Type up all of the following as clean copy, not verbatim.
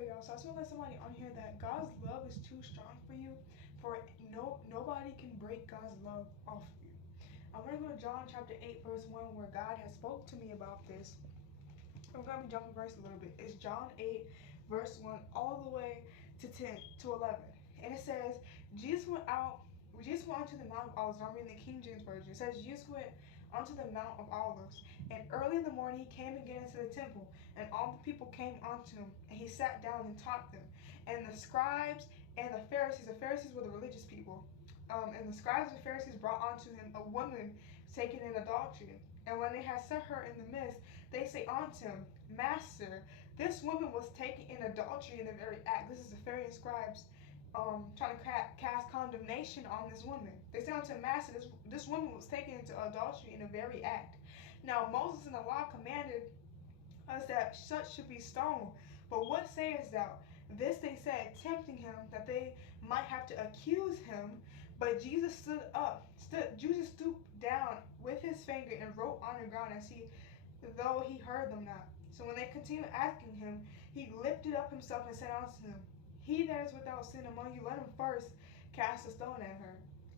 pray, y'all. So I just want to let somebody on here that God's love is too strong for you. For nobody can break God's love off of you. I'm going to go to John chapter 8, verse 1, where God has spoke to me about this. I'm going to be jumping verse a little bit. It's John 8, verse 1, all the way to 10 to 11. And it says, Jesus went onto the Mount of Olives. I'm reading the King James Version. It says, Jesus went onto the Mount of Olives, and early in the morning he came again into the temple, and all the people came unto him, and he sat down and taught them. And the scribes and the Pharisees were the religious people, and the scribes and Pharisees brought unto him a woman taken in adultery. And when they had set her in the midst, they say unto him, Master, this woman was taken in adultery in the very act. This is the Pharisees and scribes trying to cast condemnation on this woman. They say unto him, Master, this woman was taken into adultery in the very act. Now Moses in the law commanded us that such should be stoned. But what sayest thou? This they said, tempting him, that they might have to accuse him. But Jesus stooped down with his finger and wrote on the ground, though he heard them not. So when they continued asking him, he lifted up himself and said unto them, He that is without sin among you, let him first cast a stone at her.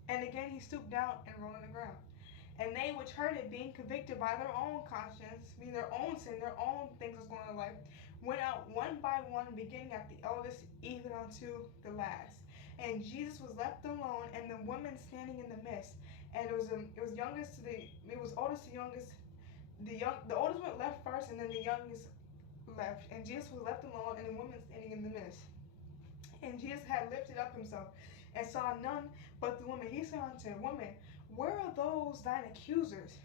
And again he stooped down and wrote on the ground. And they which heard it, being convicted by their own conscience, meaning their own sin, their own things that's going on in life, went out one by one, beginning at the eldest, even unto the last. And Jesus was left alone, and the woman standing in the midst. And it was oldest to youngest. The oldest went left first, and then the youngest left. And Jesus was left alone, and the woman standing in the midst. And Jesus had lifted up himself, and saw none but the woman. He said unto her, Woman, where are those thine accusers?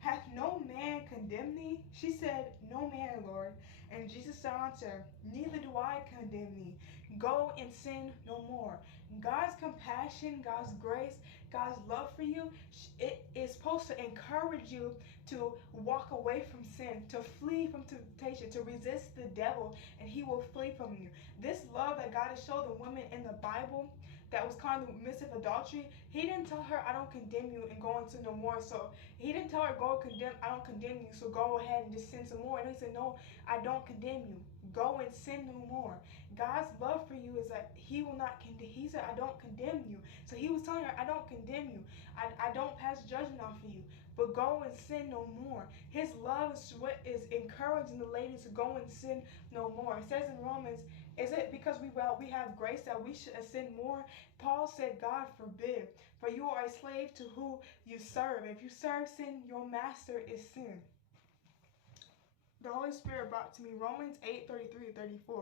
Hath no man condemned thee? She said, No man, Lord. And Jesus said unto her, Neither do I condemn thee. Go and sin no more. God's compassion, God's grace, God's love for you, it is supposed to encourage you to walk away from sin, to flee from temptation, to resist the devil, and he will flee from you. This love that God has shown the woman in the Bible that was caught in the midst of adultery, he didn't tell her, I don't condemn you, and go into no more. So he didn't tell her, I don't condemn you, so go ahead and just sin some more. And he said, No, I don't condemn you. Go and sin no more. God's love for you is that he will not condemn. He said, I don't condemn you. So he was telling her, I don't condemn you. I don't pass judgment off of you, but go and sin no more. His love is what is encouraging the ladies to go and sin no more. It says in Romans, is it because we have grace that we should sin more? Paul said, God forbid. For you are a slave to who you serve. If you serve sin, your master is sin. The Holy Spirit brought to me Romans 8:33-34.